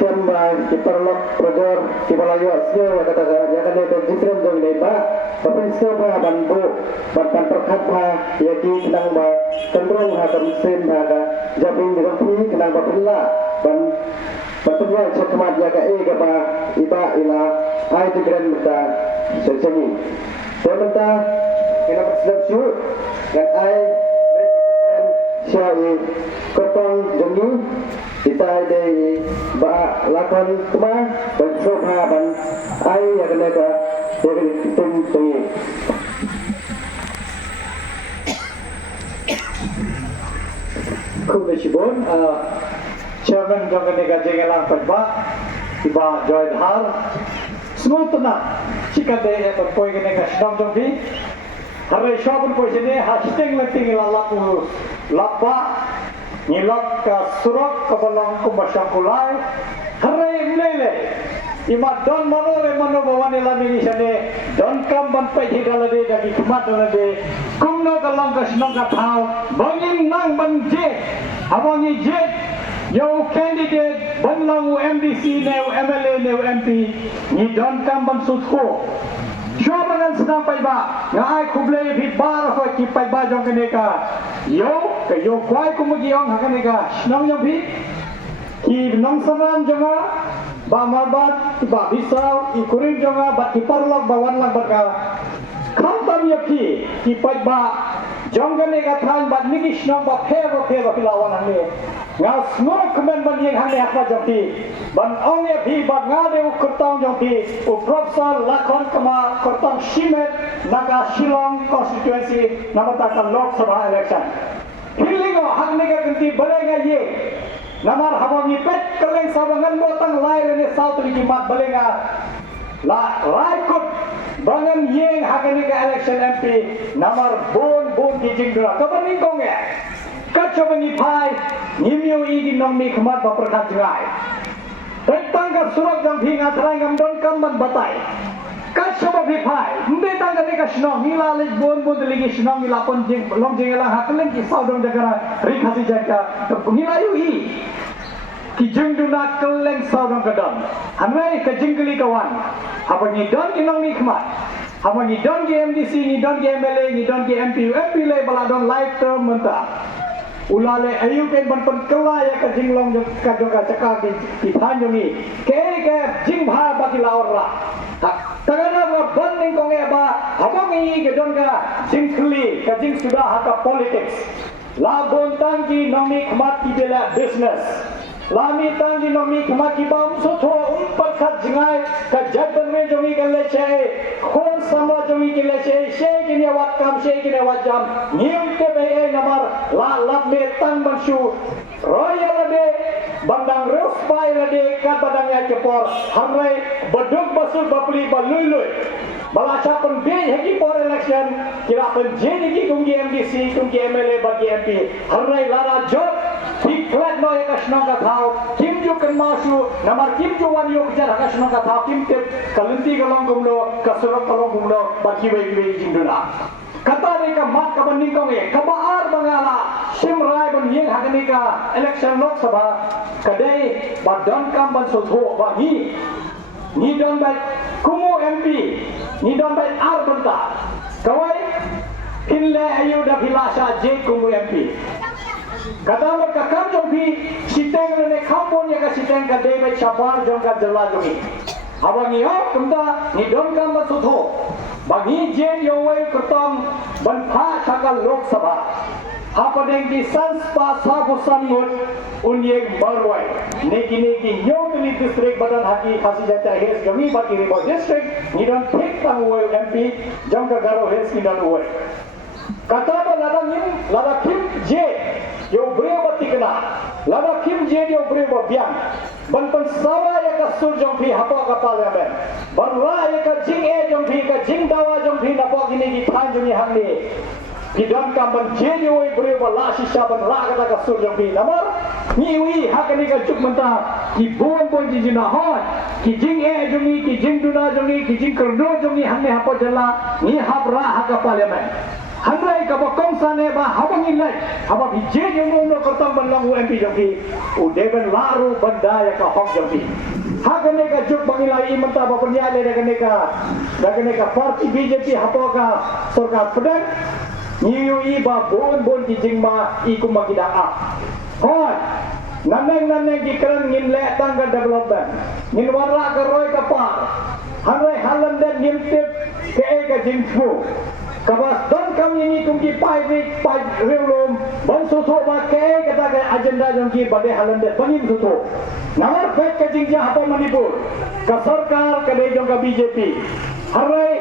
sistem diperlok projor di Melayu asio ya kata ya kan itu sistem jong ini ba provinsi ba bantu ban perkat ba ya di kenang ba cenderung ha kamsen ba ka japing di pi kenang ba pula ban Pertemuan sekemat jaga ba iba ila ai di grand mata seseni sementara kena bersiap dan ai syai kotong jengi kita ada ba lakon kuma ban sofa ban ai ya kena ka ya kena tung Kumesibon Chairman Jangka Nega Jengelang Pajba Iba Joy Dhar semua tenang jika dia berpoin dengan sedang jombi hari syabun poin sini hashtag lenting lalapu lapa ngilak ke surat ke balang kumbasang kulai hari melele ima don manore mano bawan ilan ini sini don kam banpai hidal de dari kemat de kumno kalang ke senang katau bangin nang banje abangi jet Yo candidate banlang MDC ne MLA ne MP ni don kam ban sutko Shobanan sedang paiba ngai kuble bhi bar ho ki paiba jong kene ka yo ke yo kwai kumugiong hakane ka snong yo bhi ki nong saman jonga ba marbat ba bisau i kurim jonga ba ki parlok ba wan lag barka kham tam yo ki paiba jong kene ka than ba niki snong ba phero pilawan hane ngau semua kemen ban yang hanya apa jadi ban ong ya bi ban ngade ukurtang jadi uprofesor lakon kema kurtang simet naga Shillong constituency nama takkan Lok Sabha election hilingo hak nega ganti balenga ye namar hawangi pet keleng sabangan botang lain ini south lagi mat balenga la raikut bangan yeng hak nega election MP namar bon kijing dura kapan ingkong ya Kacoba ni pai, ni miu igi nong mi kemat baperkat jerai. Tentang ke surat yang hingat rangam don kamban batai. Kacoba ni pai, mbe tangga ni kasnong mila lej bon lagi senong mila pon jeng long jeng elang hakelen ki saudong jagara rikasi jaga mila yui. Ki jeng duna keleng saudong kedon. Hanwai ke jenggeli kawan. Apa ni don ki nong mi kemat. Apa ni don ki MDC, ni don ki MLA, ni don ki MP le baladon live term mentah. Ulale ayu ken ban pon kala ya ka jinglong ka joka caka ki thanyo ni ke jing bha ba ki laor la tagana ba ban ning kong e ba habang i ke don ka jing khli ka jing sudah ha ka politics la bon tang ki nomi khmat ki bela business la mi tang ki nomi khmat ki bam so tho pat khat jingai ka jadban me jongi kan le che khon sama jongi ki le che she ki ne wat kam she ki ne wat jam nium ke be e namar la lap me tang ban shu royal de bandang ruf pai de ka badang ya ke por hamrai baduk basul bapli balului bala chapan be heki por election kira pen je ni kumgi MDC kumgi MLA bagi MP hamrai lara job Diklat no ya kasnong ka thau kim ju kan masu namar kim ju wan yo kjar kasnong ka thau kim te kalunti galong gumlo kasurok kalong gumlo baki wei jinduna kata ni ka mat ka banding kong e ka baar bangala simrai ban yeng hakani ka election lok sabha kadai ba don kam ban so tho ba ni don bai kumu MP ni don bai ar banta kawai hinle ayu da philasha je kumu MP Kata mereka kam jompi siteng ne kampon ya ka siteng ka debe chapar jong ka jala jogi abangi ho kumda ni don kam ba sutho bagi jen yo wei kertong ban pha sakal lok sabha hapadeng ki sans pa sa busan mut unye marwai neki nyo kini district badan haki khasi jata hes jogi baki rebo district ni don thik tang wei MP jong ka garo hes ki don wei kata ba lada kim je yo breba tikna lada kim je yo breba biang ban sawa ya ka sur jong phi hapa ka parliament ban la ya ka jing e jong phi ka jing dawa jong phi na pok ini ki than jong ni hamni kidan ka ban je yo breba la shisha ban la ka sur jong phi namar ni wi hakani ka juk menta ki bon ji jina hon ki jing e jong ni ki jing duna jong ni ki jing kerdo jong ni hamni hapa jala ni hapra ha ka parliament Handai kabakong sana ba habang ilay habang hijin yung nuno kortang banlang UMP joki udeben laru bandaya ka hok joki hagane ka juk bangilai imanta ba penyale dagane ka parti BJP hapoka sarkar pedang niu iba bon kijing ma ikum magidaan kon naneng gikaran ngin le tangga development ngin warra ka roy ka par handai halan dan ngin tip ke ka jingfu kabas don kami ini kumki pai relum ban susu makai kata ke agenda jongki bade halande bangin susu namar pek ke jingja apa Manipur ke sarkar ke dejong ke BJP harai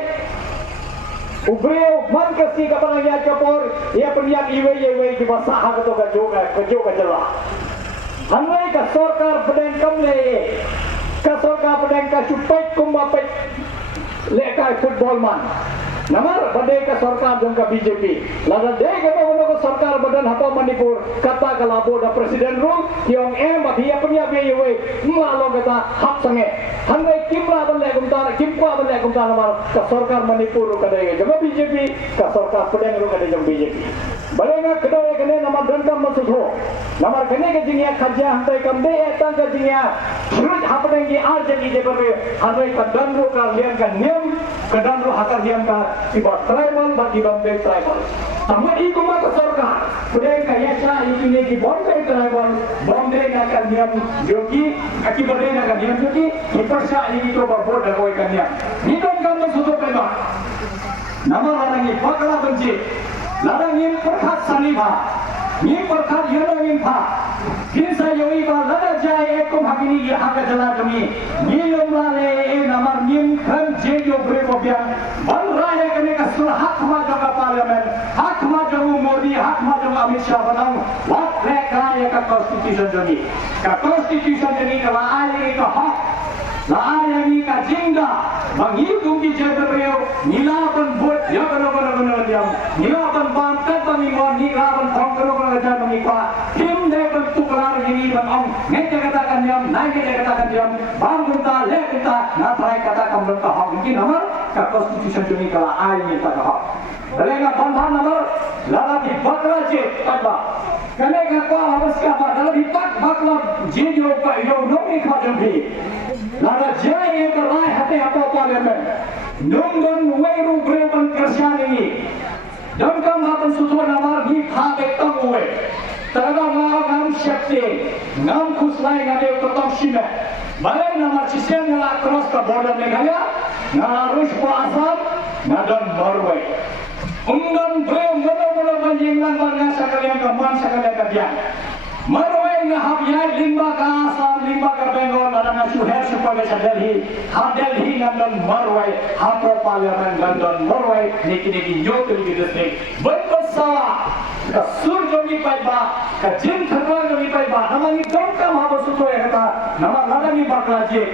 ubreu man kasi ka parang ya kapor ya penyak iwe di basah ka to ka juga jelah harai ke sarkar pedeng kamle ke sarkar pedeng ka supet kumbapet lekai football man namar badai ka sarkar jong ka BJP lada dei ka ko sarkar badan hapa Manipur kata kalabo da presiden rule tiong abhiya punya bewe ngalo kata hak sange handai kimra balle kimpa balle kumta namar ka sarkar Manipur ka dei jong BJP ka sarkar pedeng ru ka dei jong BJP badai na kedai kene namar dan kam masutho namar kene ka jingya khajja handai kam de etang ka jingya surut hapeng gi arjeng ide bare handai ka dan ru ka lian ka niam ka dan ru hakar lian ka iba tribal bagi Bombay tribal. Sama itu maka sarkar. Mereka yasa ini di Bombay tribal, Bombay nak niam joki, akibat nak niam joki, hipersa ini itu berbor dan koi kaniam. Hidup kamu sudah penuh. Nama orang ini bakal benci. Larang ini perkat saniba. Ini perkat yang ini pak. Kinsa yoi ba lada jai ekom hakini ya haka jala kami. Ni lomlale namar nim kan jejo brebo biang. Ban raya kene ka surah hak ma janga parliament. Hak ma jangu Modi, hak ma jangu Amit Shah banang. Wat reka ya ka constitution joni. Ka constitution joni ka laale ka hak. Laale ni ka jingga. Manghitung di jebreo nilaban bot ya kono diam. Nilaban bangkat bani mon nilaban kono aja bani pa. Kim de tukar ini bang ngeke katakan diam naik katakan diam bang kunta le kunta na try katakan berta hak mungkin nomor ka constitution juni kala ai ni ta hak dalenga bandhan nomor lala di bakra je tabba kane ka ko harus ka ba lala di bakla je jo ka yo no ni kha jambi lala jai ka rai hate apa parliament nunggon weru breban kersyani dan kam hapan susu namar ni kha betam we Talaga ngam syakti, ngam kuslay ngade ketong sime. Balik nama sisian ngala cross ke border Meghalaya, ngarus po Assam, ngadon Norway. Ungdan breu mula banjing lang banga sakalian ke man sakalian ke biang. Norway ngahabyay limba ka Assam, limba ka Bengal, nadang suher supaya sa Delhi. Ha Delhi ngadon Norway, ha pro parliament ngadon Norway, niki nyok di district. Benbasa kasur jogi paiba kajin tharwa jogi paiba namani domka mahaba sutoya kata nama ladani baklaje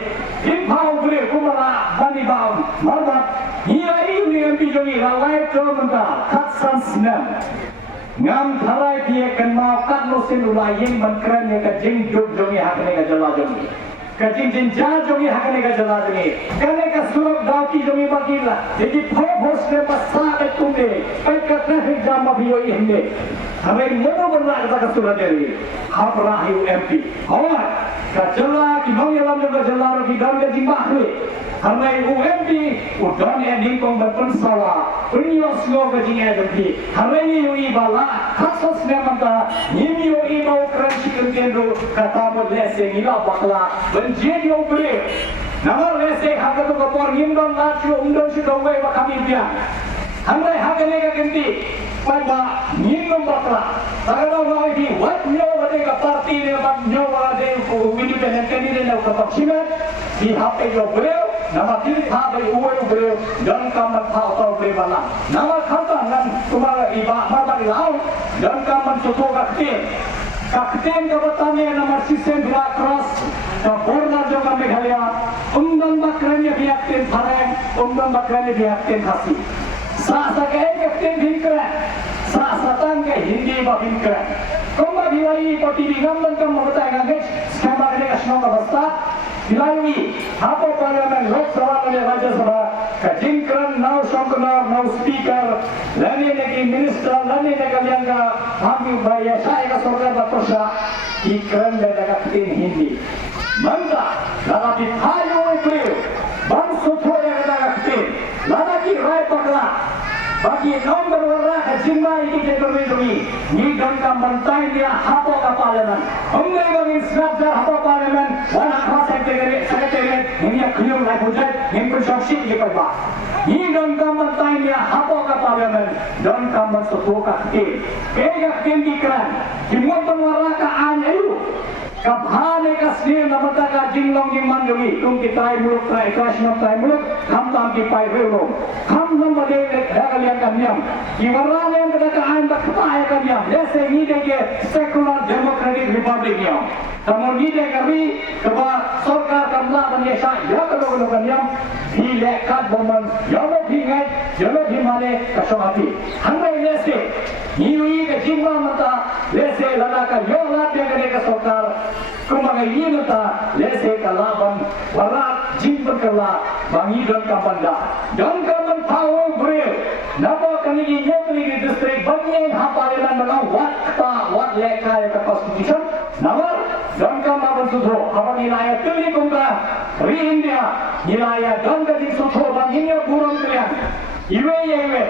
impau gure kumara bani baum marbat hiya ini MP jogi lalai termenta katsan snam ngam tharai dia kenal kat nusin ulaying bankran ya kajin jogi hakne ka jala jogi kajin jinja jogi hakne ka jala jogi kane ka surat daki jogi bakila jadi phos ne pasa ke tumne pai katna exam abhiyo ihne हमें मोनो बनना कता का सुना दे रही हम राही MP और कचला की भाई वाला जो कचला रो की गांव के जिम्मा है हमें UMP उड़ान है नी कोंग बपन सावा उन्नीस लोग जिंगे जबकि हमें ये हुई बाला खसस ने मंता ये हुई बाउ करंसी केंद्र कथा बोले से नीला बकला बंजे जो बरे नमर वैसे हाथ तो कपोर निम्न लाच उम्र से दोगे बखामी बिया हमें हागने का गंदी pada minum bakla. Kalau orang ini what no mereka parti ni bang no ada independent candidate nak berpaksimat di HP yo beliau nama kiri HP uwe beliau dan kaman tahu beliau bala. Nama kata nan kumara iba mata di laut dan kaman soto kakten kabatane nama sistem bila cross border juga Meghalaya undang bakranya biakten Tharang undang bakranya biakten Khasi. Sasa ke kapten bhinkra sasa tang ke hindi ba bhinkra komba diwai poti bigam dan kam mata gange skama ne kasno ka basta Ilahi, apa parlimen Lok Sabha dan Rajya Sabha, kajingkran now Shonkanar, now speaker, lani negi minister, lani negi yang kami bayar saya ke sorga batasya, ikran dan dekat Hindi. Manta, lagi hayo itu, bangsa tua yang dekat, lagi rai pakla. Bagi nomor warna kajimba ini terlindungi. Ni gangka mentai dia hapo kapalanan. Umai bagi snapjar hapo parlimen. Wana khas sekretariat ini kuyung lai hujat. Ini persyaksit di perba. Ni gangka mentai dia hapo kapalanan. Dan kamar setuka kecil. Ega kendikan. Kimon warna ka anyayu. Kabhane kasne namata ka jinglong jingman yogi tum kitai muluk trai krishna trai muluk kam tam ki pai relo kam nam bade kalian kanyam kiwarane kada ka an tak pai kanyam jese ni de secular democratic republic yam tamon ni de kami kaba sarkar kamla bani sa ya kado kanyam hi lekat bomban yalo bingai yalo bimane kasongati hangai lese ni wi ke jingma mata lese lada ka yola de ka sarkar kumbaga ini ta lese kalaban warat jimpan kala bangi dan kaman tahu beri napa kani nyotri distrik bangi hapalilan menang wat leka ya constitution nama dan kaman sudro apa nilai tuli kumba ri India nilai dan kadi sudro bangi burung kalian iwe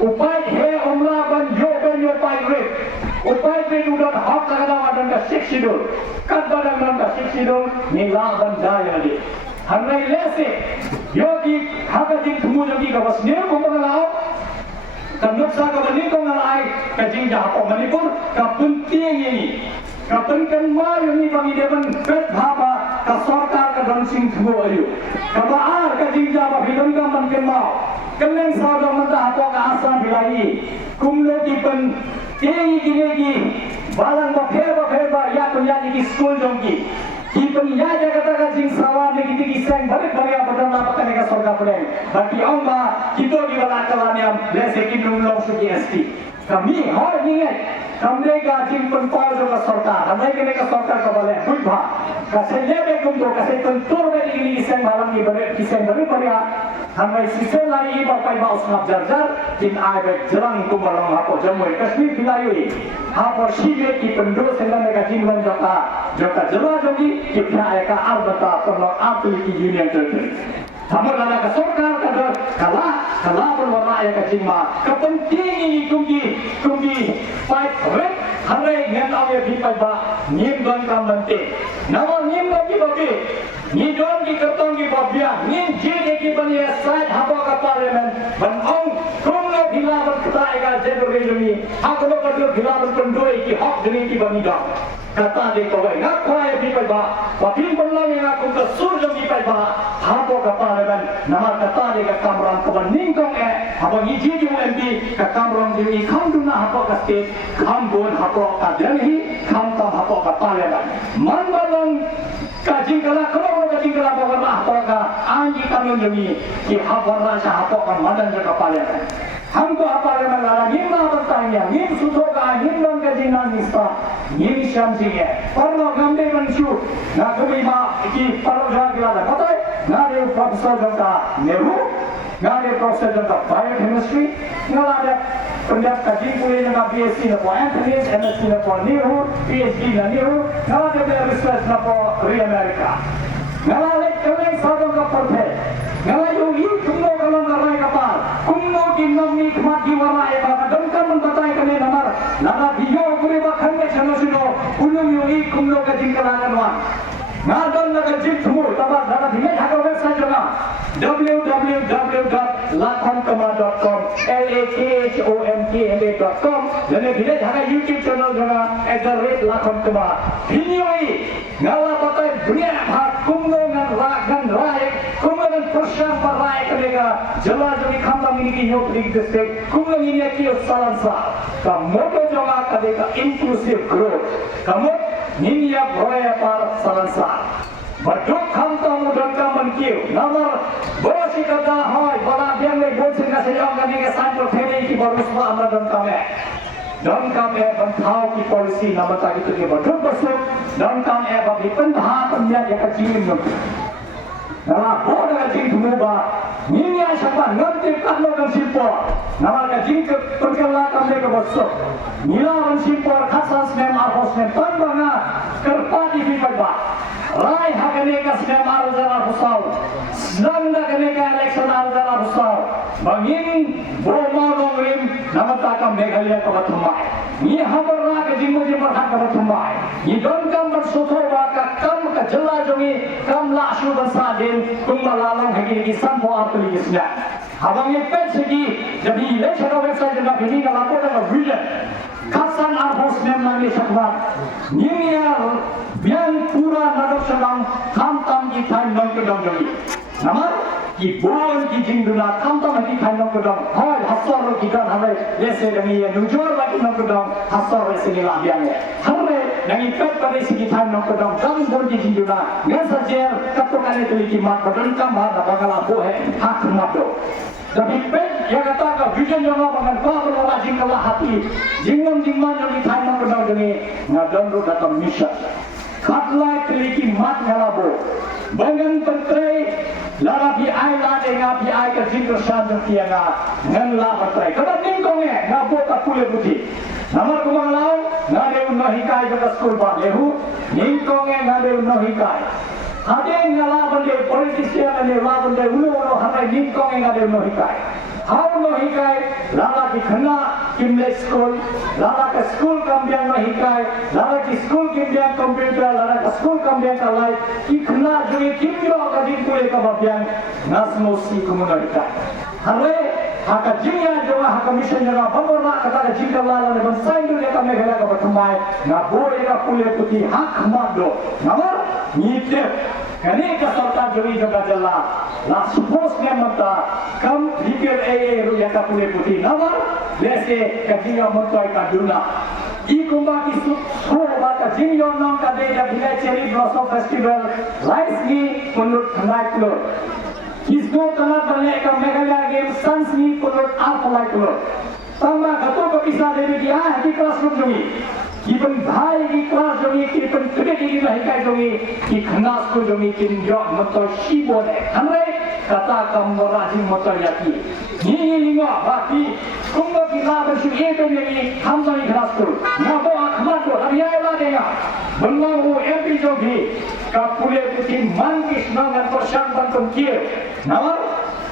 upai he umra ban yo pai rip upai pe udah hak kada wadan ka siksidul kad badan dan ka siksidul nila ban daya di hanai lese yogi haka jing tumu jogi ka was ne ko mengalao kan nuksa ka bani ko ngalai ka jing ja ko manipur ka punting ini ka penkan ma yoni bangi depan pet bhaba ka sarkar ka dan sing tumu ayu ka baar ka jing ja ba bidon ka man ken ma kalian sahaja mata apa ka asam bilai kumlo ki pen gini balang ba ya to ya di school jongki ki pen ya jaga ka jing sawan ni ki seng balik apa dan apa ka ka sorga puleng bagi amba kito di bala kalaniam lese ki nulong suki esti kami har ningai kamne ka jing pen pal jo ka sorga hamai ke ka sorga ka bale buibha ka selebe kumdo ka se kontur be ni seng balang ni bale ki seng balik hamai sisen lagi bapai ba usnap jarjar tin ai be jerang kumalang hapo jamui kashmir bilayui hapo shibe ki pendo sengan ka jinglan joka jela jogi ki pna ka albata kono apli ki union territory Hamur lana ka sarkar kala berwarna ya ka jingma kepenting ini kumgi fight rep hanai ngan awe bipai ba nim don kam bante nawa nim lagi babi ni don ki kertong ki babia nim jede ki bani side haba ka parliament ban ong kumlo bilaban kata ka jedo rejumi haklo ka bilaban pendoi ki hak deni ki bani da kata de ko ngak khaya bipai ba papin banlang yang aku ka surjo bipai ba habo ka parliament nama kata de ka kamran ko ningkong haba ngiji ju MB ka kamran ji kham duna habo ka state kham bon habo ka delhi kham ta habo ka parliament man balang kajing kala bawa habo ka anji kamyon jemi ki habo rasa habo ka madan ka parliament हमको हमारे में लड़ा निम्न बताएंगे निम्न सूत्रों का निम्न का जीना निस्ता निम्न शांति है पर लोग गंदे मंशु ना कभी माँ की परोजा गिरा था पता है ना ये प्रोफेसर जनता नेहरू ना ये प्रोफेसर जनता बायोकेमिस्ट्री ना ये पंजाब का जी पूरे जगह BSc ना पो एंथनीज MSc ना पो नेहरू PhD ना नेहरू ना ये रिसर्च ना पो री अमेरिका ना ये कलेक्ट साधन का परफेक्ट ना ये ये कुम्लो कलम कर रहा है कपाल कुम्लो की नवनी खमात की वाला है बाबा दंका मन बताए कने नमर लगा बियो पूरे बखन में चलो सुनो कुल्लू ये कुम्लो का जिंकला करवा ना दन लगा जिंक थमो तब लगा दिने ढाका वेबसाइट जगह www.lakhomkama.com lakhomkma.com जने दिने ढाका YouTube चैनल जगह @lakhomkama वीडियो ही ngala patai dunia भाग कुम्लो ngन राय कुम्लो प्रशांत पर राय करेगा जला जमी खामदाम ini ki yok lig district कुम्लो ini ki salansa का मोटो जगह करेगा inclusive growth kamu niya proya par salansa Baduk hamta mudan kaman kiu namar bosi kata hoy bala biang le bosi ka sejong kami ke santo thene ki baru semua amra dan kame Don kam bantau ki polisi nama tak itu dia berdua besok. Don kam bagi pentah penjat yang kecil nom. Nama bodoh kecil dulu ini yang siapa nanti kalau kan simpor. Nama kecil perkelah kami ke besok. Nila kan simpor khasas nem arhos nem tanbana kerpati fiberba. Rai hakane ka sedang aruzara husau. Sedang kane ka election aruzara husau. Bangin boma dongrim nama takam Meghalaya ka batumai. Ni habarra ka jimmo hak ka batumai. Ni don kam bersoto ba ka kam ka jella jongi kam la ashu basadin kumbalalang hagi ni sampo artuli gisna. Habang ipet segi jadi election website na bini na laporan na vision. Kasan arhos nem lagi sakwan. Ni yang pura nadok sedang kamtam di time nong kedong jogi. Nama ki bon ki jingduna kamtam di time nong kedong. Hoi hasor kita hamai lese demi nujur lagi nong kedong hasor lese ni labiangnya. Hamai nangi pet pada segi time nong kedong kami bon ki jingduna. Ngasa jer katukane teliti mat badon kambah dabagala bohe hak mado. Tapi pet yang kata ka vision yang ngabangan kau berlalu jingkalah hati. Jingong jingman yang di time nong kedong jogi ngadon ru datang misha. Katlai teliki mat ngalabo. Bangan pentrai lara bi ai la de nga bi ai ka jin kersan jong tianga ngan la pentrai. Kada ning konge ngabo ka pule buti. Namar kumang lao ngade unno hikai ka skul ba lehu ning konge ngade unno hikai. Ade ngala bande politician ane la bande ulo ulo hamai ning konge ngade unno hikai. How no hikai lala ki khana kimle school lala ka school kambiang no hikai lala ki school kimbiang computer lala ka school kambiang ka light ki khana jui kimyo ka din kule ka babiang nasmo si kumuna hikai hare haka jingya jawa haka mission jawa bamorna kata ka jingka lala ne bansai du ka meghala ka batumai na boy ka kule puti hak mado namar nite kani ka sarta joi jaga jalla la suppose ne mata kam legal ru ya ka pule puti namar lese ka jinga montoi ka duna I kumba ki so ba ka jinyo nam ka de ya bhilai cherry blossom festival rice ni menurut thanai kulo kisno tana bane ka Meghalaya game sans ni menurut alphalai kulo tamba gato ko bisa de ki di classroom jungi Kipen bhai ki kelas jongi kipen kede ki lahikai jongi ki khanas ko jongi kin jo moto shibo ne hamre kata kam moraji moto yaki ni lingo baki kumba ki la bersu ebe ni hamza ni khanas ko ngabo akhmat ko abia la denga bangu MP jongi ka pule putin man ki snangan persang bantum kier nawar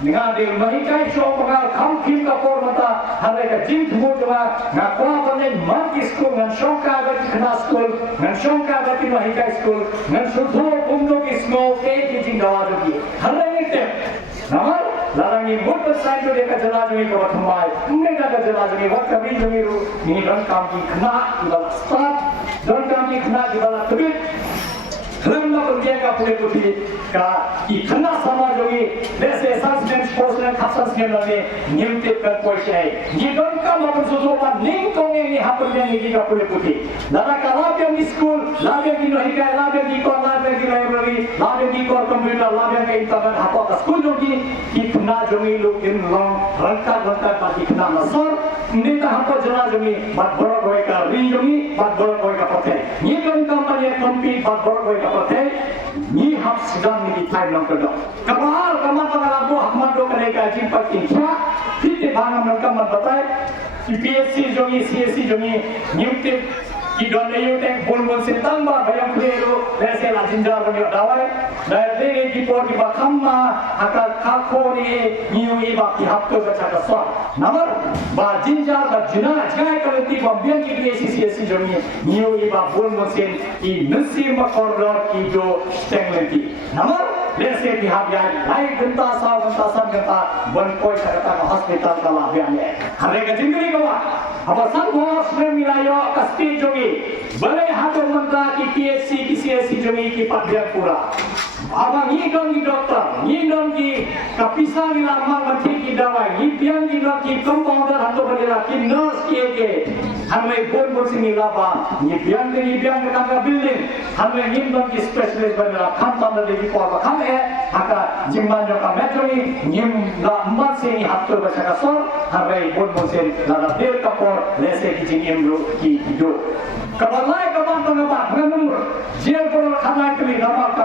ngade mahikai so pangal kam kim ka por mata hare ka jin thubo jawa na kwa bane man ki school ngan shongka ga khana school ngan shongka ga ti mahikai school ngan sudho bumno ki small ke ki jin dawa jogi hare ni te namar larangi mut sai jo deka jala jogi ko thmai ne ga jala jogi wa kabi jogi ru ni ran kam ki khana ibal start don kam ki khana ibal tabit Kerana berjaga pulih putih, ka ikhna sama jogi, lese sansmen sportsmen khasasmen lagi, nyimtit berkuasai. Jidon kam apun susupan ningkong ini hapun yang ini ka pulih putih. Nada kalau yang di school, labiang di nohikai, labiang di kor, labiang di library, labiang di kor komputer, labiang ke internet, hapok ka school jogi, ikhna jogi lukin long, rangka pasti ikhna nasor, nita hapok jala jogi, bat borok hoy ka ri jogi, bat borok hoy ka pote. Jidon kam panye compete, bat borok hoy ka pote, ni hap sedang ni time nang kedok. Kapal kamar pengalabu Ahmad do keneka jimpat insya, kita bangam nang kamar batai, PSC jongi, CSC jongi, nyutik, kidon ayu teng bol sentang ba bayang klero, lese la jinjar banyak dawai, dan dege kipor di bakamma, akal kako ni niu iba ki hapto baca kasar. Namar ba jinjar ba jina jai kalenti ba biang ki PSC CSC jongi, niu iba bol sen I nasir ma koror ki do stenglenti. Namar lese ki habyan lai genta genta ban koi kata hospital ka labyan ye. Hare ka jingri ko apa sangko sre milayo kasti jogi. Balai hato mantra ki PSC ki CSC jogi ki padya pura. abang ngidon ki dokter, ngidon ki kapisah ni lama mati ki dawai, ngipian ki dok ki compounder hantu berdira ki nurse ki eke, hamai bon sini laba, ngipian ke tangga building, hamai ngidon ki specialist berdira, kantan dari ki kuala kame, haka jimban jo kametri, ngim la empat sini hantu bersaka sor, hamai bon sini lada del kapor, lese ki jingim ki hidup. Kabalai kabang pengabat, mengenur, jail pun khamai kali dapat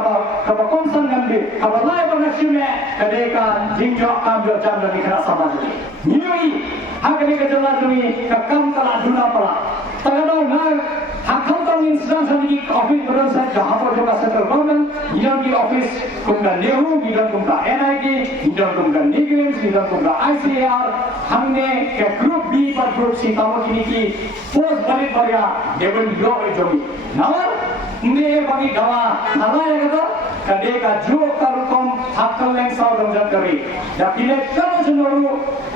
kabang komsan ngambil, kabalai bernasibnya kedeka jingjo ambil jam dari kena sama jadi. Niui, hakni kejelas ni kakam kala duna pala. Tagadau na hakam tangin sedang sendiri office berasa jahapur juga central government, idon di office kumda Nehu, idon kumda NID, idon kumda Nigrims, idon kumda ICAR, हमने के group B पर group C कामों की नीति पोस्ट बने बढ़िया डेवन यो है जोगी नवर ने बगी दवा नवा है क्या कदे का जो करुकम हाकल लेंग साउंड जब करी जब इन्हें करो जनोरु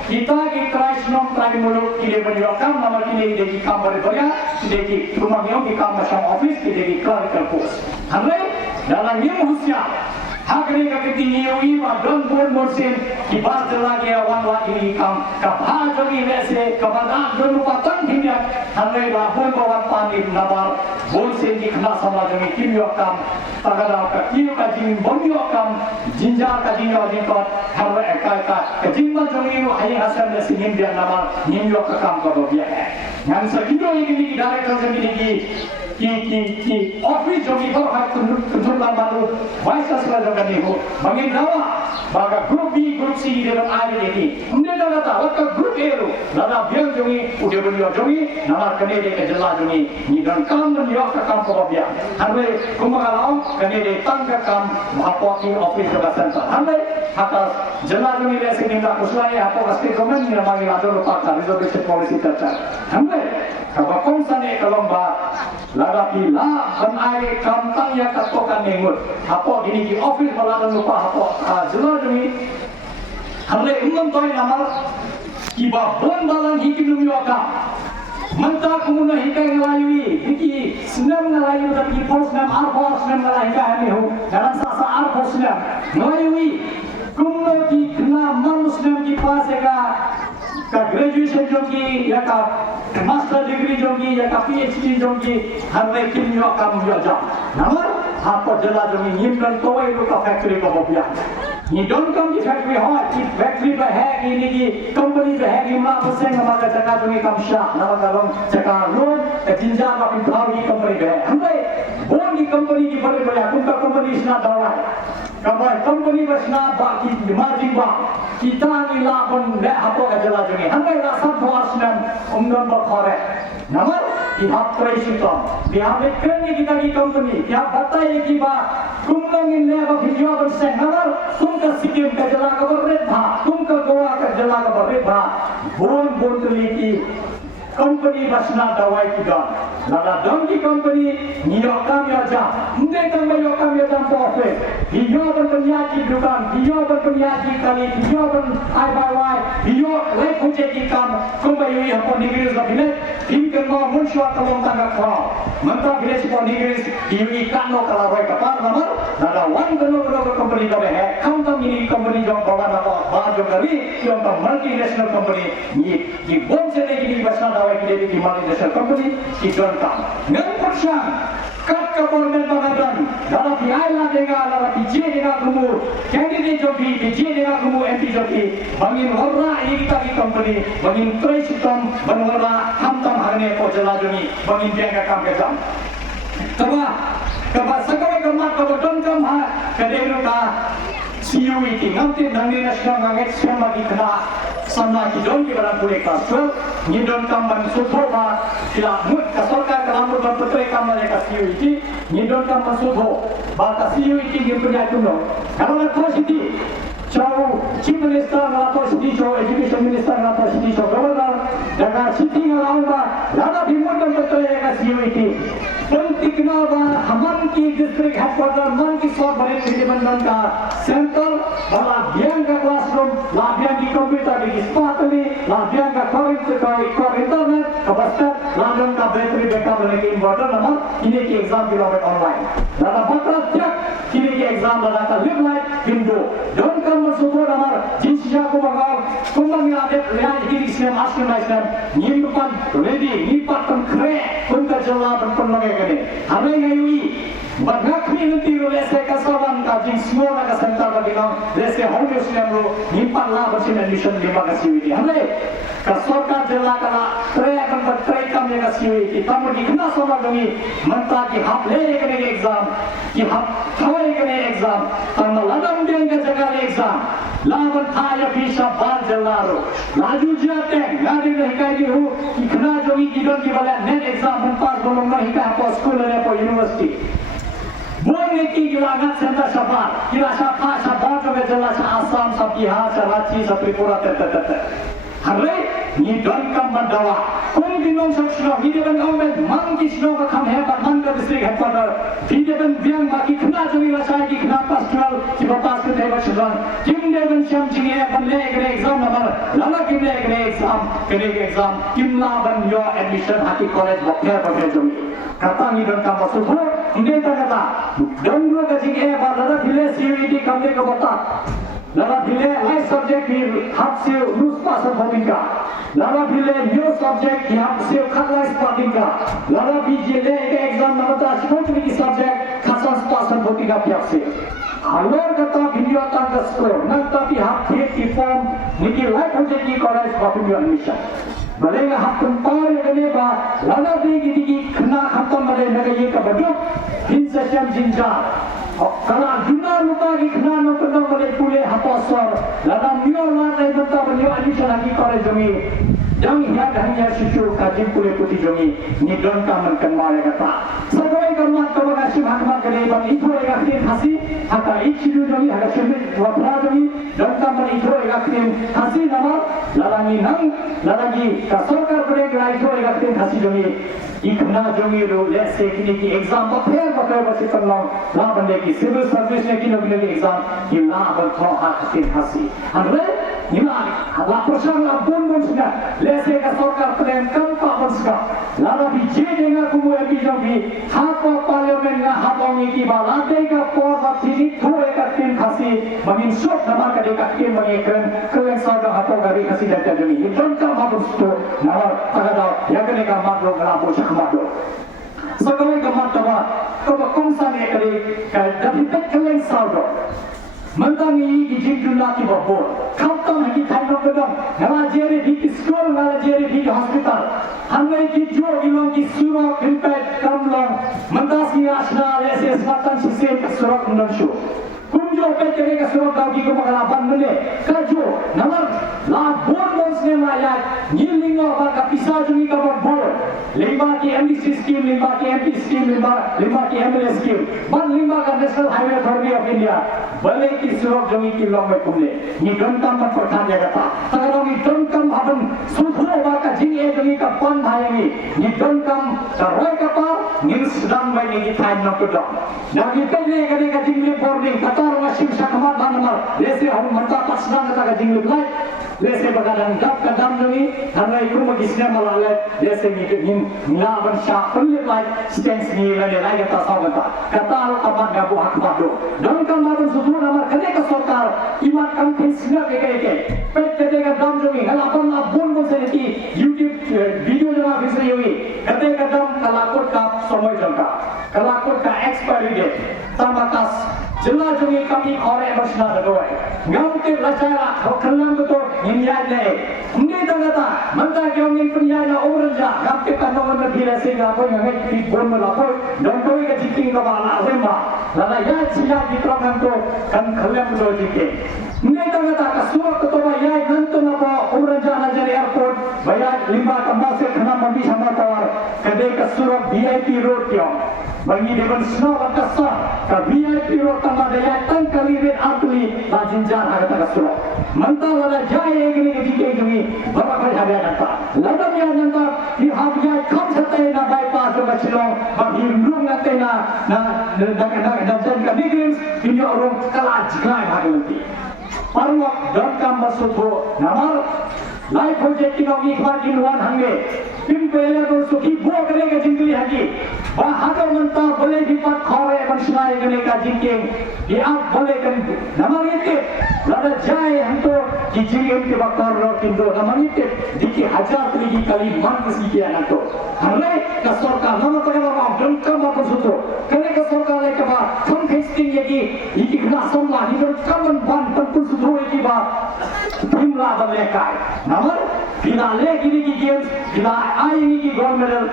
kita ट्राइशनम ट्राइ मुलुक की डेवन यो काम नमर की नहीं देगी काम बड़े बढ़िया देगी तुम्हारे की काम मशाम ऑफिस की देगी क्लरिकल पोस्ट हमने dalam yang usia hakni kakiti niui wa don bon morsin kibar lagi awan wa ini kam kabha jogi lese kabada don patan himya hanai la bon bawan pani nabar bolsin di khna sama jogi kimyo kam tagada ka kiyo ka jin bomyo kam jinja ka jinyo jikot harwa ekai ka jinma jogi wa hayi hasan lesi himya nabar nimyo ka kam ko biya ngan sa kiyo ini director jogi ki office jogi baru hak tuntutan baru vice chancellor jogi ni ho bangin dawa baga group B group C di dalam ada ini unde dalam tahu ka group A lo dalam biang jogi udah beliau jogi nama kene de ke jela jogi ni dan kam dan yo ka kam ko biang harwe kumalau kene de tangga kam bhapoki office joga center harwe hatas jela jogi le sini na kuslai hapo state government ni nama ngado lupa ka reservation policy tata harwe kabakong sane kalomba lagapi la ban ai kam tang ya katokan nengut hapo gini ki office malaran lupa hapo jela jogi harle umum toy namar kiba bon balang hikim lumioka manta kumuna hikai ngalayui hiki senam ngalayu tapi pos nam arpos senam ngalayu kami ho dalam sasa arpos senam ngalayui kumuna ki kena manus senam ki pasega ka graduation jogi ya ka master degree jogi ya ka PhD jogi harle kimyo kam yoja namar hapo jela jogi nimdan toy lu ka factory ko bobia ni don kam ki factory hot ki factory ba hai ini ki company ba hai 5% nama ka jaka jogi kam sha nama ka jaka loan ka jinja ba pin bhawi company ba hai hamai bon ki company ki bade bade kunta company isna dawa kabar company basna ba ki margin ba kita ni laban le hapo ka jela jogi hamai la sab thoasnan umdan ba khare namar ki hap praisitom ki hap ekran kita ki company ki hap batai ki ba kumlangin le ba video ban se namar तुमका सिक्किम का जला का बर्रेट था तुमका गोवा का जला का बर्रेट था बोन बोतली की कंपनी बसना दवाई की दान लगा दम की कंपनी नियोकम या जा मुझे तंग नियोकम या जाम पॉफे बियो बन पंजाब की दुकान बियो बन पंजाब की कली बियो बन आई बाय वाई बियो लाइफ मुझे की काम कुंभा युई हमको निगरिस का बिले टीम के नो मुंशवा कलों तंग खाओ मंत्रा बिलेश को निगरिस युई कानो कला रोई कपार नंबर लगा वन कलो कंपनी का है कम तम ini company जो बाबा ना बाहर जो करी जो तो मल्टीनेशनल कंपनी ये बोन से लेके की बसना दवाई की देती की मल्टीनेशनल कंपनी की जोन का नंग पर्सन कट गवर्नमेंट बगान दादा भी आए ला देगा दादा भी जे देगा कुमु कैंडिडेट जो भी जे देगा कुमु एमपी जो भी बंगिन वर्रा एक की कंपनी बंगिन त्रिशितम बनवरा हम तम हरने को जला जोनी बंगिन बैंक का काम करता कबा सकवे कमा कबा डन कम हा कदेरो का CUET ngamti nangni national nganget siapa di kena sama hidon di dalam kulit kasur hidon kamban sudho ba sila mut kasorka kalamur ban putre kamban ka CUET hidon kamban sudho ba ka CUET gi punya kuno kalau na city chau chief minister na to city chau education minister na to city chau governor daga city ngalang ba lada bimur ban putre ka CUET politikna ba haman ki district headquarter man ki sor bane Tribandhan ka central bala biang ka classroom la biang ki computer ki spatuli la biang ka internet ka basta la biang ka battery backup bane ki inverter nama ini ki exam di online la batra jak ini ki exam dah nak live light Hindu. Don't come bersujud amar jinsya ko bagal. Kumbang yang ada lihat ini Islam asal Islam. Nimpan ready, nimpan kere, kunta jala berpengaruh kene. Hari ini Bagak ni nanti lese kasawan ka jing semua ka center ka dinang lese home Islam ro nimpan lah bersin admission di bagasi ini. Hari ka sarkar jala kala kere akan berkere kam yang kasih ini. Kamu dikena sama demi mentah ki hap le kene exam, ki hap thawai kene exam. Tanda ladam dia ke jaga exam. Lawan thaya bisa bar jala ro. Laju jate ngadi nahi kai ki hu ki khna jogi kidon ki bala net exam mentah bolong nahi ka apa school ne apa university. Boleh kita lihat senda sabar, kita sabar juga jelas Assam, Bihar, Karachi, Tripura, Hari ni don kam bandawa. Kung dinong saksno, hindi ban government mang kisno ka kam hebat mangga district headquarter. Hindi ban biang maki kena jami rasai ki kena pastoral ki bapas ke teba shudran. Kim de ban sham jinge ban le gre exam number. Lala kim le gre exam. Kim la ban yo admission haki college bokher bokher jami. Kata ni don kam basudho. Hindi ta kata. Dongro ka jinge ba lada phile CUET kam le ka bata. Lala phile life subject ki hap se rus pasan bhoginka. Lala phile yo subject ki hap se khatlais patinka. Lala phile exam namata shkotri ki subject khasas pasan bhoginka piak se. Halor kata video tangga score. Nanta pi hap ki form niki life subject ki college bhoginka admission. Balenga hap kumpar gane ba lala degi digi khna khatam mare naga ye ka baduk hinsa cham jinja. Kalau juna lupa kita nak ketemu boleh pulih hapasar. Dalam niat mana itu tak boleh admission lagi college jami. Jangan hiat hanya susu kaji pulih putih jami. Ni don kaman kenal kata. Sebagai kaman kalau kasih hakmat kali bang itu agak kasih. Hata itu jami agak sedikit wapra jami. Don kaman itu agak kasih nama. Lalangi kasorkar boleh itu agak kasih jami. Ikna jami ro lese kini ki exam pakai basi penlang la bande ki civil service ne ki lagi exam ki la ban tho hat tin hasi andre nima la prasang la bon sina lese ka sarkar plan kam pa bonska la bi je denga ku mo bi jami ha pa parliament na ha bongi ki ba la te ka por ba thini thore ka tin hasi bagin sok nama ka de ka tin mani kren sa ga ha po gari hasi da jami don ka ma bosto na agada yakane ka ma ro na po Mado. Sekarang kemat tawa, kau kongsan yang kali dapat kalian saldo. Mentangi ijin jumlah ki babor. Kau lagi tanya kedam. Nala jere di sekolah, nala jere di hospital. Hangai ki jo ilong ki surah krimpet kamlang. Mentas ni asna lese sematan sisir ke surah mendanshu. Kumjo pet kene ke surah kau ki kumakalan mene. Kajo namar la bor bons ne maya. Nyilingo baka pisah jumi ka babor. Lima ki MDC scheme, lima ki MP scheme, lima ki MLA scheme. Ban lima ka National Highway Authority of India. Bale ki surah jumi ki long me kumle. Ni dontam ban perthan jagata. Tagaro ni dontam haban sudho baka jing e jumi ka pan bhayangi. Ni dontam saroy ka pa ni sedang mai ni time nak kedam. Nagi pele kade ka jing le boarding katar wasim sakmat banamar. Lese hum manta pasna ka jing le lai. Lese bagadan gap kadam jumi harai ku magisna malale lese ni Milaban Shah pelik like stance ni lagi kata sahabat kata al-Qabar gabu hakmado dan kamaran sudu nama kadeka sarkar imat kampen singa ke pet kadeka dam jogi halapan abun bon seneti YouTube video jama bisa yogi kadeka dam kalakut ka samay jangka kalakut ka expiry date tamakas jela jogi kami ore bersna doai ngamte lachara khalam to india ne ini dangata manta kyongin punyana oranja ngamte kanong na bila sega ko ngai ti bon malapo don ko ga jiking ka bala zemba lala ya siya di program to kan khalam do jike ini dangata ka surat to ba ya nanto na ba oranja na jari airport baya limba tambase khana mami sama tawar kade ka surat VIP road kyo bagi devan snow akasa ka VIP road tama daya tan kalirin atli lajinjar harata ka surat manta wala jaye gini jike gini baba kai habe nanta ladam ya nanta di habya kam sate na bypass ka chilo bagi rung na tena na dan ka digins inyo orang kalaj kai bhaganti parwak dan kam masudho namar life project की नौकरी खातिर वन हंगे किन पहले तो सुखी वो करेगा जिंदगी हकी बाहर मनता बोले भी पर खारे बंशनाए करने का जिंके ये आप बोले कर नमन के लड़ा जाए हम तो कि जिंगे के बकर रो किंतु नमन के दिखे हजार तरीकी कली मन किसी के ना तो हमने का सरकार नमन तक बाबा डन का बाबा सुतो कने का सरकार ले के बा कम फेस्टिंग ये की इकना समला ही तो कमन बन पर सुतो ये की बा बिमला बले का नमन bila le gini ki games bila ai ni ki gold medal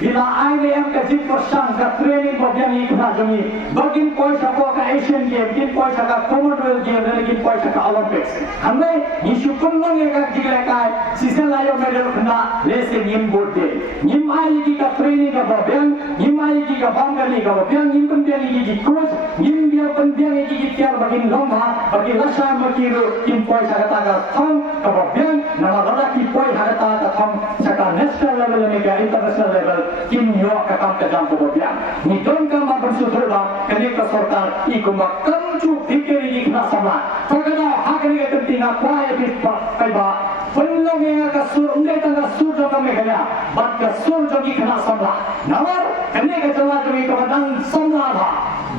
bila ai ne am ka jit persang ka training ko yang ikna jami bagin poisa ko ka Asian game kin poisa ka Commonwealth game dan kin poisa ka Olympics hamne ni shukun long ya ka jigla kai season layo medal khna le se nim board de nim ai ki ka training ka babyang nim ai ki ka bangali ka babyang nim kan dia ki coach nim dia kan dia ki tiar bagin long ha bagin lasa makiru kin poisa ka ta ka thong ka babyang nama rada ki कोई हरता तथम सका national level में क्या international level किन यो का काम का जाम को बोलिया निदोन का मापन सुधरवा कने का सरकार इको मक्कम चु फिकेरी लिखना समा फगदा हाकरी के तंतीना क्वाय भी पैबा पन्लों में का सुर उन्हें तंगा सुर जो का में गया बात का सुर जो की खना समला नवर कने का चला जो एक बदन समला था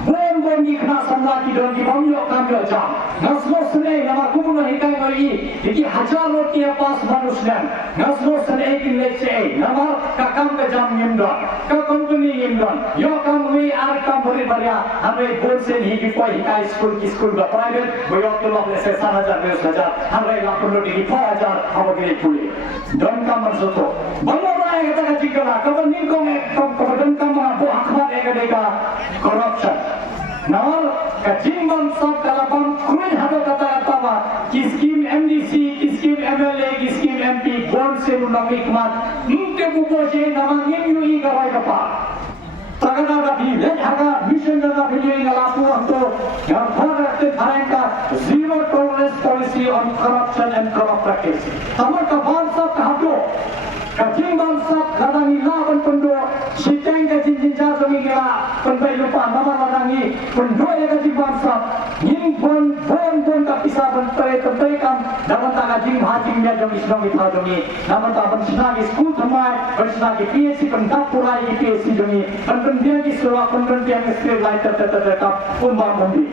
बोन बोन की खना समला की दोन की बमियो काम यो जाम नस्लो सुने नमा कुमुनो हिकाई गई इकी हजारों के पास manusia ngaslo sene leche nama ka kam ka jam nimdon ka company nimdon yo kam we ar kam bari baria hamre bol se hi ki koi ka school ba private boyo to lo se 7,000 hamre la polo di 4,000 hamre puli don kam marzoto bano ra eta ka chikala ka nin ko me ko don kam ma bo akhbar eka deka corruption nawar ka jimbam sab kalapam kuin hado kata ba ki scheme MDC ki scheme MLA ki scheme MP bond se munami kmat nte bubo se namang yu i gawai kapa tagada da bi le haga mission da bi le ngalapu anto yang phara ka zero tolerance policy on corruption and corrupt practice tamar ka ban sab ka hato ka jimbam sab ladani laban pendo siteng ka jinjin ja zomi gela penbai lupa nama ladangi pendo ya ka jimbam sab ning bon ka pisa ban tare kam dapat ta jing ha jing ya jong isnong itha jongi dapat ta ban sna ki school thamai ban sna ki PSC ban da purai ki PSC jongi ban dia ki sewa ban dia ki state light ta umma mundi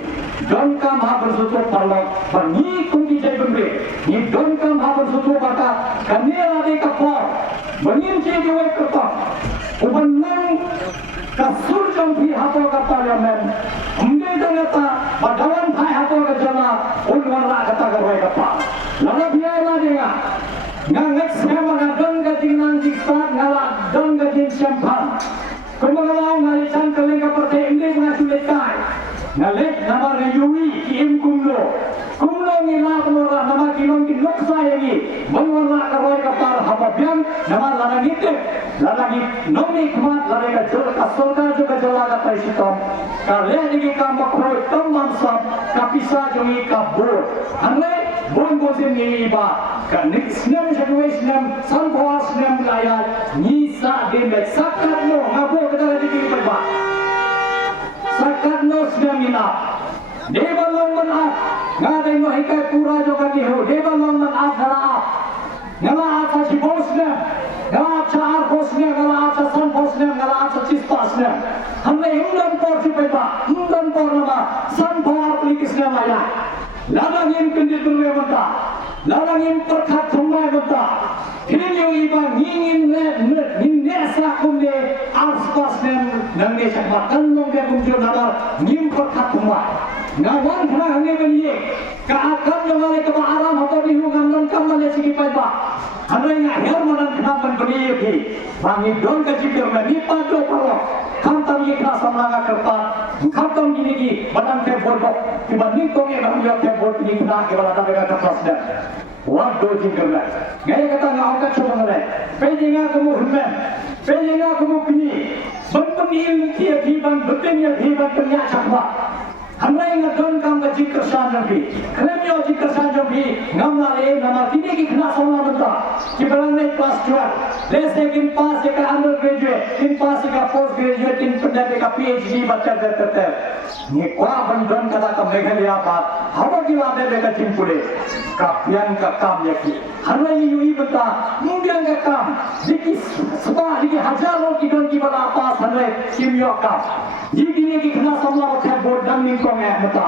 don ka ma ban suto parlo ban ni kungi jai bambe ni don ka ma ban suto bata kane ade ka por banin che de wai ka uban nang ka surjong bhi hapo ka parliament umde donata badawan bhai hapo ka jana ulwara kata ka wai ka pa lala biya la denga nga next time nga don ka tingnan diktat ngala don ka jin champhan kumagalaw ngali chan kaleng ka parte inde mga sulitai ngalet nama reyui ki im kumlo ni la kumora nama kilong ki loksa yagi bangwala ka wai ka par hapabyang nama lalagi nomi kmat lare ka jol ka solka jo ka jola ka paisitom ka le digi ka makhoi tom mamsam ka pisa jongi ka bo hanne bon gosim ni ba ka nixnem situation sanpwa snem laya ni sa de me sakat no ngabo ka digi ba sakat no snem ina debalong man ngadai no hikai pura jo ka ho debalong man dhara ngala sa si bosne ngala sa ar bosne ngala sa san bosne ngala sa chis bosne हमने हिंदन पर से पैदा हिंदन पर ना सन पर aplikasinya maya ladangin kenditur me bata ladangin perkhat thumai bata Kini iba ngingin nesa kumne aspas nangge sakmatan nongge kumjur nadar ngim perkhat thumai ngawan khana hange baniye ka akam nongale ka aram hato dihu ngamnon kamale sigi paiba hanai nga her manan khana ban baniye thi bangi don ka jikir me ni pado paro khantam ye khana samraga karta khantam gini ki badan ke borbo ki banding ko ye ngam yo ke bor ni khana ke bala daga ka pasda what do you think of gaya kata nga ka choma ngale pejinga kumu humen pejinga kumu pini bantum il ki thi ban butenya thi ban tanya chakwa Hamrai ngadon kam ka jikrasan jombi. Kremyo jikrasan jombi. Ngamna le nama kini ki khna sona banta. Ki barang class 12. Let's say kin pass ka undergraduate, kin pass ka postgraduate, kin pendek ka PhD bacca करते ये कोआ बंधन कदा का मेघलिया बात हवा की बात है बेटा चिंपुले का प्यान का काम यकी हरवे युई बता मुंडियन का काम जिकी सुबह जिकी हजारों की डन की बला पास हरवे किमियो का ये गिने की खना समला बता बोर्ड डंग निको में बता